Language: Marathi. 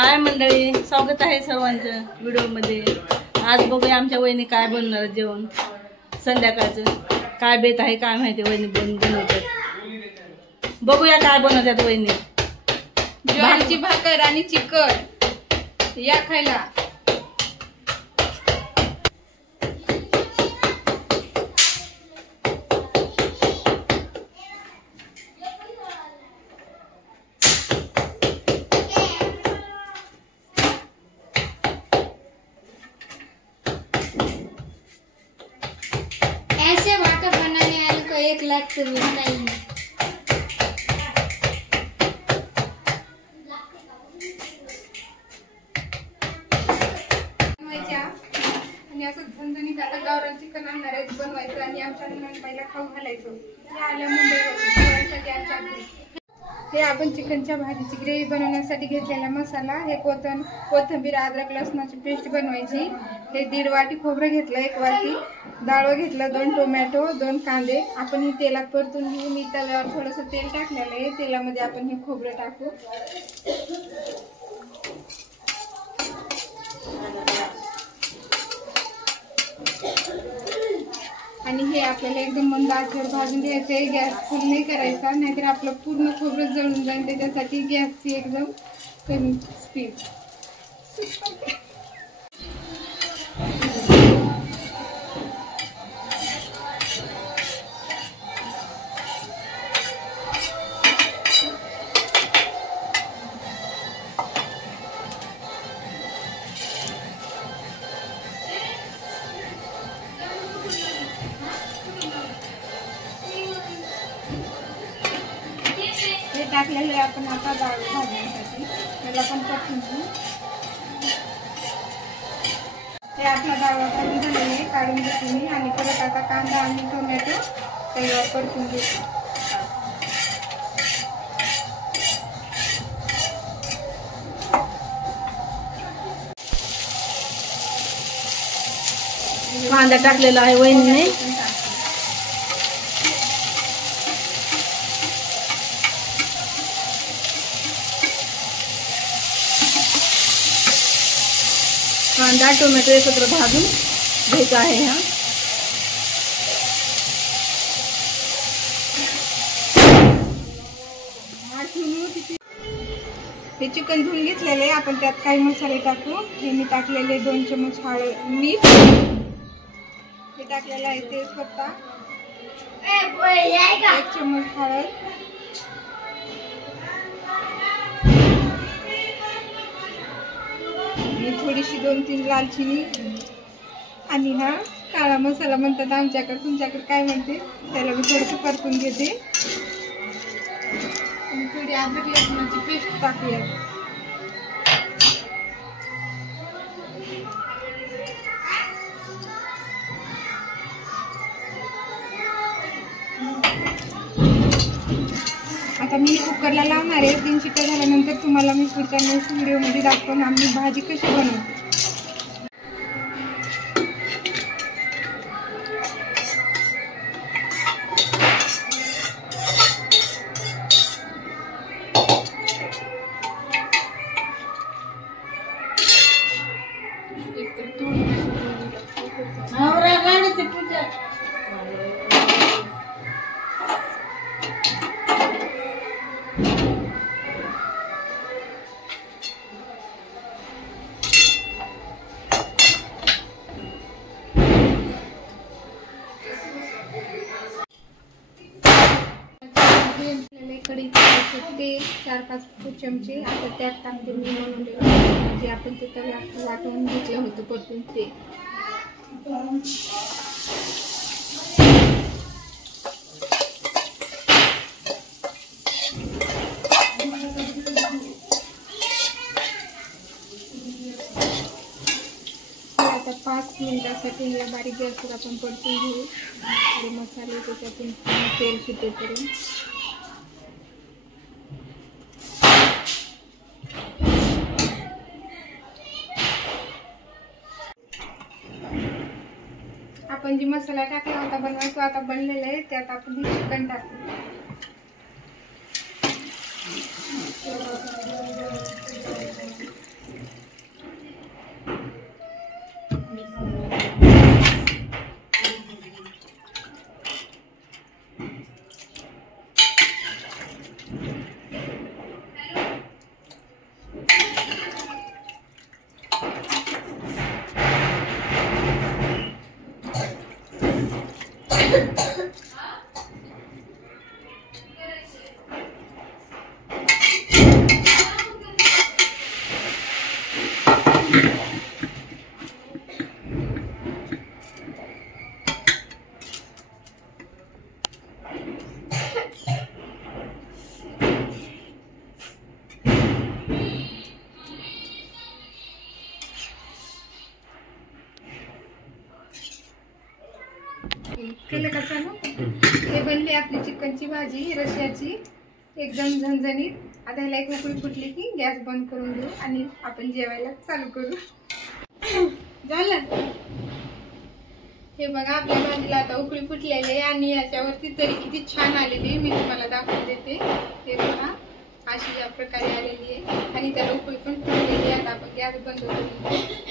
हाय मंडळी, स्वागत आहे सर्वांचं व्हिडिओमध्ये। आज बघूया आमच्या वहिनी काय बनवणार जेवण संध्याकाळचं। काय बेत आहे काय माहिती वहिनी बनवतात। बघूया काय बनवतात वहिनी। ज्वारीची भाकर आणि चिकन या खायला। ऐसे भाकर बनाने वाले को 1 लाख तो मिलता ही नहीं। आणि असं झणझणीत आता गावरान चिकन आणणार आहे बनवायचं आणि आमच्या पहिला खाऊ घालायचं। आल्या मुंबईवरून आमच्या घरी। हे आपण चिकनच्या भाजीची ग्रेव्ही बनवण्यासाठी घेतलेला मसाला, हे कोथिंबीर अद्रक लसणाची पेस्ट बनवायची। हे 1.5 वाटी खोबरं घेतलं, 1 वाटी डाळ घेतलं, 2 टोमॅटो, 2 कांदे। आपण हे तेलात परतून घेऊ। मी तव्यावर थोडंसं तेल टाकलेलं आहे, तेलामध्ये आपण हे खोबरं टाकू आणि हे आपल्याला एकदम मंद आचेवर भाजून घ्यायचं आहे। गॅस फुल नाही करायचा, नाहीतर आपलं पूर्ण खोबरं जळून जाईल। त्याच्यासाठी गॅसची एकदम कमी स्पीड। टाकलेले आपण आता डाळ भाजण्यासाठी त्याला पण परतून घेऊ। हे आपला डाळ भाजून झालेले काढून घेते मी आणि परत आता कांदा आणि टोमॅटो त्यावर परतून घेते। कांदा टाकलेला आहे वहिनीने। कांदा टोमॅटो एकत्र भाजून घ्यायचा आहे। हे चिकन धुवून घेतलेले आपण त्यात काही मसाले टाकू। हे मी टाकलेले 2 चमच हळद मीठ, हे टाकलेलं आहे तेजपत्ता, 1 चमच हळद, थोडीशी 2-3 दालचिनी आणि हा काळा मसाला म्हणतात आमच्याकडे, तुमच्याकडे काय म्हणते त्याला मी थोडंसं परतून घेते आणि थोडी अद्रक लसणाची पेस्ट टाकूया। आता मी कुकरला लावणार आहे। 3 शिट्ट्या झाल्यानंतर तुम्हाला मी पुढच्या नेक्स्ट व्हिडिओमध्ये दाखवून आम्ही भाजी कशी बनवतो। तेल 4-5 चमचे आता त्यात टाकते मी बनवलेलं जे आपण तिथं वाटून घेतलं होतं परतून ते। आता 5 मिनिटासाठी या बारीक गॅसवर आपण परतून घेऊ आणि मसाले त्याच्यातून तेल सुटेपर्यंत। आपण जी मसाला टाकला होता बनवायचा आता बनलेला आहे त्यात आपण हे चिकन टाकू। केलं का चालू? हे बनली आपली चिकनची भाजी रश्याची, एकदम झणझणीत. आता ह्याला एक उकळी फुटली की गॅस बंद करून देऊ आणि आपण जेवायला चालू करू. झालं. हे बघा आपल्या भाजीला आता उकळी फुटलेली आहे आणि याच्यावरती तरी किती छान आलेली मी तुम्हाला दाखवून देते. हे बघा अशी या प्रकारे आलेली आहे आणि त्याला उकळी पण फुटलेली आहे. आता आपण गॅस बंद करून